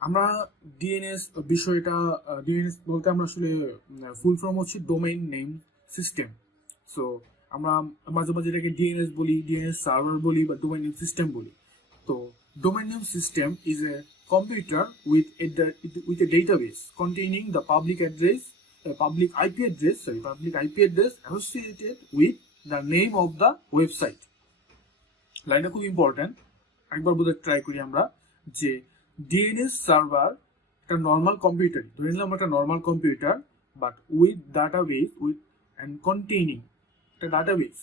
আমরা ডিএনএস বিষয়টা ডিএনএস বলতে আমরা আসলে ফুল ফর্ম হচ্ছে ডোমেইন নেম সিস্টেম। সো আমরা মাঝে মাঝে এটাকে ডিএনএস বলি, ডিএনএস সার্ভার বলি বা ডোমেইন নেম সিস্টেম বলি। তো domain name system is a computer with a database containing the public IP address associated with the name of the website. লাইনটা খুব ইম্পর্টেন্ট, একবার বোঝার ট্রাই করি আমরা যে ডিএনএস সার্ভার একটা নর্মাল কম্পিউটার, ধরে নিলাম একটা normal computer, but with database and containing একটা ডাটাবেস।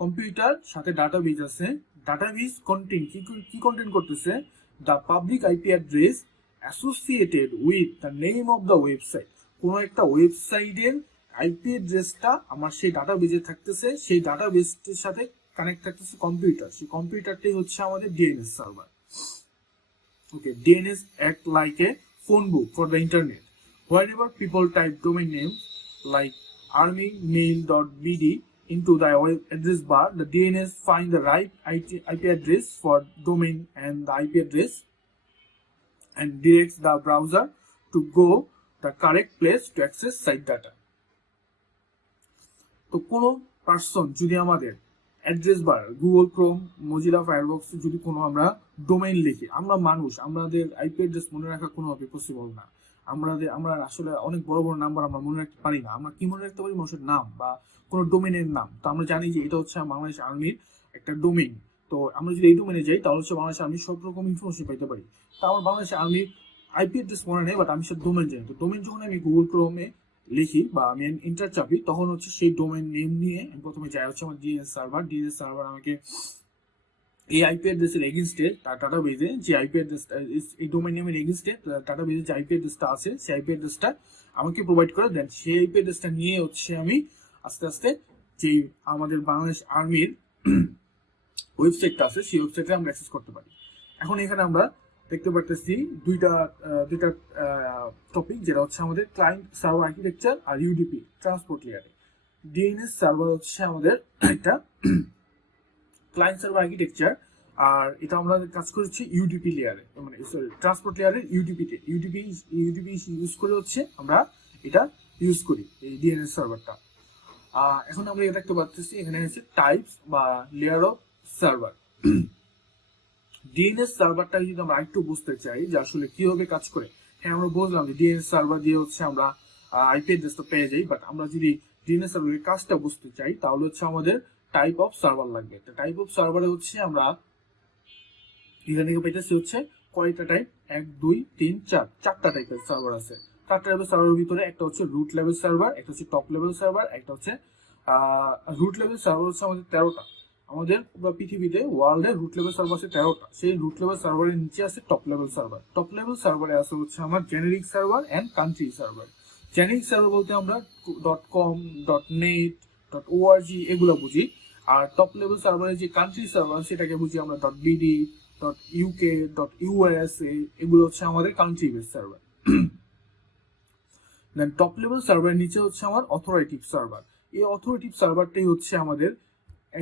কম্পিউটার সাথে ডাটাবেস আছে, ডাটাবেস কন্টেইন কি কন্টেইন করতেছে? The public IP address associated with the name of the website. কোনো একটা ওয়েবসাইটের আইপি অ্যাড্রেসটা আমার সেই ডাটাবেসে থাকতেছে, সেই ডাটাবেসটির সাথে কানেক্ট থাকতেছে কম্পিউটার, সেই কম্পিউটারটাই হচ্ছে আমাদের DNS server. Okay, DNS act like a phone book for the internet. Wherever people type domain names like armymail.bd into the web address bar, the DNS find the right IP address for domain and the IP address and directs the browser to go the correct place to access site data. তো কোনো person যদি আমাদের address bar Google Chrome Mozilla firebox যদি কোনো আমরা domain লিখি, আমরা মানুষ, আমাদের আইপি অ্যাড্রেস মনে রাখা কোনোভাবে পসিবল না। আমরা আসলে অনেক বড় বড় নাম্বার আমরা মনে রাখতে পারি না। আমরা কি মনে রাখতে পারি? মানুষের নাম বা কোনো ডোমেইনের নাম। তো আমরা জানি যে এটা হচ্ছে বাংলাদেশ আর্মির একটা ডোমেইন। তো আমরা যদি এই ডোমেইনে যাই তাহলে হচ্ছে বাংলাদেশ আর্মির সব রকম ইনফরমেশন পাইতে পারি। তা আমার বাংলাদেশ আর্মির আইপি অ্যাড্রেস মনে নেই, বাট আমি সে ডোমেইন জানি। তো ডোমেইন যখন আমি গুগল ক্রোমে লিখি বা আমি ইন্টার চাপি, তখন হচ্ছে সেই ডোমেইন নেম নিয়ে প্রথমে যাই হচ্ছে আমার ডিএনএস সার্ভার আমাকে এই আইপি অ্যাড্রেসের এগেইনস্টে তার ডাটাবেজে যে আইপি অ্যাড্রেসটা, এই ডোমেইন নেমের এগেইনস্টে ডাটাবেজে যে আইপি অ্যাড্রেসটা আছে সেই আইপি অ্যাড্রেসটা আমাকে প্রোভাইড করে দেন। সেই আইপি অ্যাড্রেসটা নিয়ে হচ্ছে আমি আস্তে আস্তে যে আমাদের বাংলাদেশ আর্মির ওয়েবসাইটটা আছে সেই ওয়েবসাইটে আমরা অ্যাক্সেস করতে পারি। এখন এখানে আমরা দেখতে পারতেছি দুইটা টপিক, যেটা হচ্ছে আমাদের ক্লায়েন্ট সার্ভার আর্কিটেকচার আর ইউডিপি ট্রান্সপোর্ট লেয়ারে। ডিএনএস সার্ভার হচ্ছে আমাদের একটা ক্লায়েন্ট সার্ভার আর্কিটেকচার, আর এটা আমরা কাজ করেছি ইউডিপি লেয়ারে, মানে সরি ট্রান্সপোর্ট লেয়ারের ইউডিপিতে। ইউডিপি ইউজ করে হচ্ছে আমরা এটা ইউজ করি এই ডিএনএস সার্ভারটা। এখন আমরা এটা দেখতে পাচ্ছি এখানে হচ্ছে টাইপস বা লেয়ার অফ সার্ভার। ডিএনএস সার্ভারটা যদি আমরা একটু বুঝতে চাই যে আসলে কিভাবে কাজ করে, হ্যাঁ আমরা বুঝলাম যে ডিএনএস সার্ভার দিয়ে হচ্ছে আমরা আইপি অ্যাড্রেসটা পেয়ে যাই, বাট আমরা যদি ডিএনএস সার্ভারের কাজটা বুঝতে চাই তাহলে হচ্ছে আমাদের টাইপ অফ সার্ভার লাগবে। টাইপ অফ সার্ভারে হচ্ছে আমরা এখানে পেতেছি হচ্ছে কয়টা টাইপ, 1 2 3 4 চারটা টাইপের সার্ভার আছে। চারটা টাইপের সার্ভারের ভিতরে একটা হচ্ছে রুট লেভেল সার্ভার, একটা হচ্ছে টপ লেভেল সার্ভার, একটা হচ্ছে রুট লেভেল সার্ভার হচ্ছে আমাদের 13টা। আমাদের পৃথিবীতে ওয়ার্ল্ডে রুট লেভেল সার্ভার আছে 13টা। সেই রুট লেভেল সার্ভারের নিচে আছে top level server. Top level সার্ভারে আছে হচ্ছে আমার generic server and country server. Generic server বলতে আমরা .com .net .org এগুলো বুঝি, আর টপ লেভেল সার্ভারে যে কান্ট্রি সার্ভার সেটাকে বুঝি আমরা .bd .uk .usa, এগুলো হচ্ছে আমাদের country base server. Then top level সার্ভারের নিচে হচ্ছে আমার অথরিটেটিভ সার্ভার। এই অথরিটেটিভ সার্ভারটাই হচ্ছে আমাদের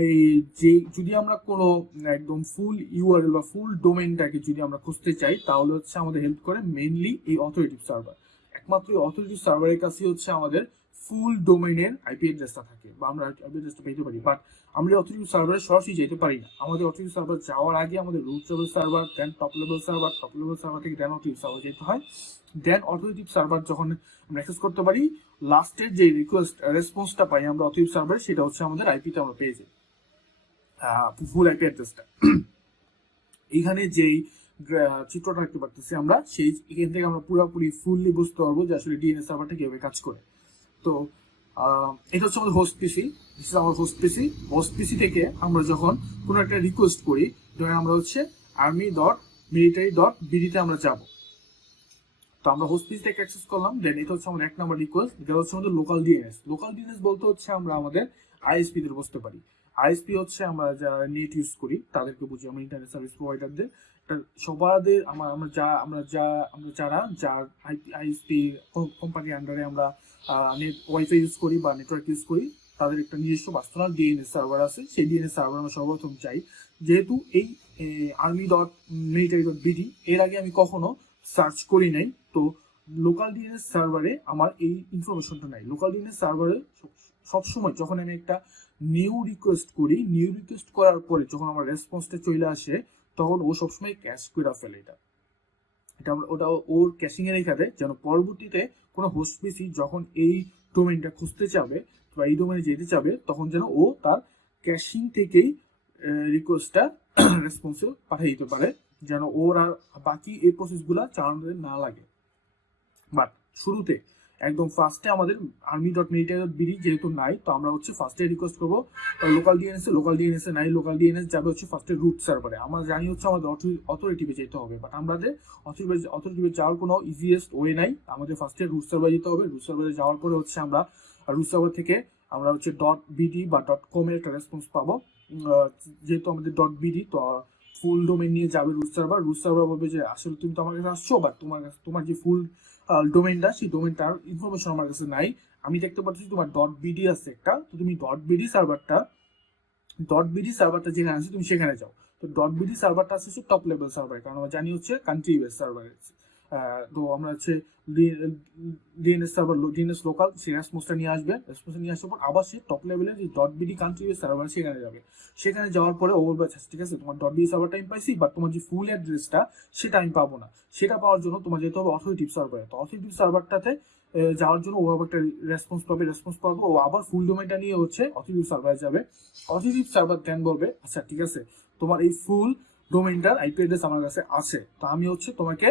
এই যে যদি আমরা কোনো একদম ফুল ইউআরএল বা ফুল ডোমেইনটাকে যদি আমরা খুঁজতে চাই তাহলে হচ্ছে আমাদের হেল্প করে মেইনলি এই অথরিটেটিভ সার্ভার। একমাত্র এই অথরিটেটিভ সার্ভারের কাছে হচ্ছে আমাদের ফুল ডোমেইনের আইপি অ্যাড্রেসটা থাকে বা আমরা আইপি অ্যাড্রেসটা পেতে পারি, বাট আমরা অথরিটেটিভ সার্ভারে সরাসরি যেতে পারি না। আমাদের অথরিটেটিভ সার্ভার যাওয়ার আগে আমাদের root level server, then top level server, top level server থেকে দেন অথরিটেটিভ সার্ভার যেতে হয়। দেন অথরিটেটিভ সার্ভার যখন আমরা অ্যাক্সেস করতে পারি, লাস্টের যে রেসপন্সটা পাই আমরা অথরিটেটিভ সার্ভারে, সেটা হচ্ছে আমাদের আইপিতে আমরা পেয়ে যাই ফুল আইপি অ্যাড্রেসটা। এখানে যেই চিত্রটা দেখতে পাচ্ছি আমরা, সেই এখান থেকে আমরা পুরোপুরি ফুললি বুঝতে পারবো যে আসলে ডিএনএস সার্ভারটা কিভাবে কাজ করে। তো এটা হচ্ছে আমাদের host PC, this is our host PC. Host PC থেকে আমরা যখন কোনো একটা রিকোয়েস্ট করি, ধরেন আমরা হচ্ছে army.military.bd তে আমরা যাব, তো আমরা হোস্ট পিসি থেকে অ্যাক্সেস করলাম। দেন এটা হচ্ছে আমাদের 1 নম্বর রিকোয়েস্ট, যেটা হচ্ছে আমাদের লোকাল ডিএনএস। লোকাল ডিএনএস বলতে হচ্ছে আমরা আমাদের আইএসপি দের বুঝতে পারি। আইএসপি হচ্ছে আমরা যারা নেট ইউজ করি তাদেরকে বুঝি, আমরা ইন্টারনেট সার্ভিস প্রোভাইডারদের। সবাদের যারা আইএসপি কোম্পানির আন্ডারে আমরা নেট ওয়াইফাই ইউজ করি বা নেটওয়ার্ক ইউজ করি, তাদের একটা নিজস্ব পার্সোনাল ডিএনএস সার্ভার আছে। সেই ডিএনএস সার্ভার আমরা সর্বপ্রথম চাই, যেহেতু এই army.military.bd এর আগে আমি কখনো সার্চ করি নাই। তো লোকাল ডিএনএস সার্ভারে আমার এই ইনফরমেশনটা নাই। লোকাল ডিএনএস সার্ভারে সবসময় যখন আমি একটা নিউ রিকোয়েস্ট করি, নিউ রিকোয়েস্ট করার পরে যখন আমার রেসপন্সটা চলে আসে, তখন ও সবসময় ক্যাশ করে ফেলে। এটা ওটা ওর ক্যাশিং এ রেখে দেয়, যেন পরবর্তীতে কোনো হোস্ট পিসি যখন এই ডোমেইনটা খুঁজতে চাবে বা এই ডোমেইনে যেতে চাবে, তখন যেন ও তার ক্যাশিং থেকেই রিকোয়েস্টটা রেসপন্সে পাঠিয়ে দিতে পারে, যেন ওর আর বাকি এই প্রসেসগুলো চালানোতে না লাগে। বাট শুরুতে একদম ফার্স্টে আমাদের army.military.bd যেহেতু নাই, তো আমরা হচ্ছে ফার্স্টে রিকোয়েস্ট করবো লোকাল ডিএনএস এ নাই, লোকাল ডিএনএস যাবে হচ্ছে ফার্স্টে রুট সার্ভারে। আমরা জানি হচ্ছে আমাদের অথরিটিভে যেতে হবে, বাট আমাদের অথরিটিভে যাওয়ার কোনো ইজিয়েস্ট ওয়ে নাই। আমাদের ফার্স্টে রুট সার্ভারে যেতে হবে। রুট সার্ভারে যাওয়ার পরে হচ্ছে আমরা রুট সার্ভার থেকে আমরা হচ্ছে .bd বা .com এর একটা রেসপন্স পাবো। যেহেতু আমাদের .bd, তো ফুল ডোমেইন নিয়ে যাবে রুট সার্ভার। রুট সার্ভার বলবে যে আসলে তুমি তো আমার কাছে আসছো, বাট তোমার যে ফুল ডোমেইনটা, সেই ডোমেইনটার ইনফরমেশন আমার কাছে নাই। আমি দেখতে পাচ্ছি তোমার .bd আছে একটা, তো তুমি .bd সার্ভারটা যেখানে আছে তুমি সেখানে যাও। তো .bd সার্ভারটা আছে টপ লেভেল সার্ভার, কারণ আমরা জানি হচ্ছে কান্ট্রি বেস সার্ভার। তো আমরা হচ্ছে ডিএনএস সার্ভার, ডিএনএস লোকাল, সেই রেসপন্সটা নিয়ে আসবে। রেসপন্সটা নিয়ে আসার পর আবার সে টপ লেভেলের যে .bd কান্ট্রি বেস সার্ভার সেখানে যাবে। সেখানে যাওয়ার পরে ও বলবে ঠিক আছে, তোমার .bd সার্ভারটা আমি পাইছি, বাট তোমার যে ফুল অ্যাড্রেসটা সেটা আমি পাবো না। সেটা পাওয়ার জন্য তোমার যেতে হবে অথরিটিভ সার্ভারে। তো অথরিটিভ সার্ভারটাতে যাওয়ার জন্য ও একটা রেসপন্স পাবে। ও আবার ফুল ডোমেইনটা নিয়ে হচ্ছে অথরিটিভ সার্ভারে যাবে। অথরিটিভ সার্ভার দেন বলবে আচ্ছা ঠিক আছে, তোমার এই ফুল ডোমেইনটার আইপি অ্যাড্রেস আমার কাছে আছে, তো আমি হচ্ছে তোমাকে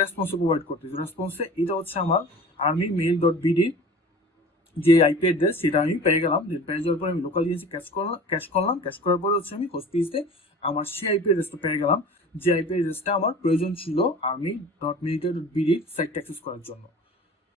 রেসপন্স প্রোভাইড করতেছি। রেসপন্সে এটা হচ্ছে আমার army.mail.bd যে আইপি অ্যাড্রেস, সেটা আমি পেয়ে গেলাম। পেয়ে যাওয়ার পরে আমি লোকাল ডিএনএস ক্যাশ করলাম। ক্যাশ করার পরে হচ্ছে আমি হোস্ট পিসিতে আমার সেই আইপি অ্যাড্রেসটা পেয়ে গেলাম, যে আইপি অ্যাড্রেসটা আমার প্রয়োজন ছিল army.military.bd সাইটটা অ্যাক্সেস করার জন্য।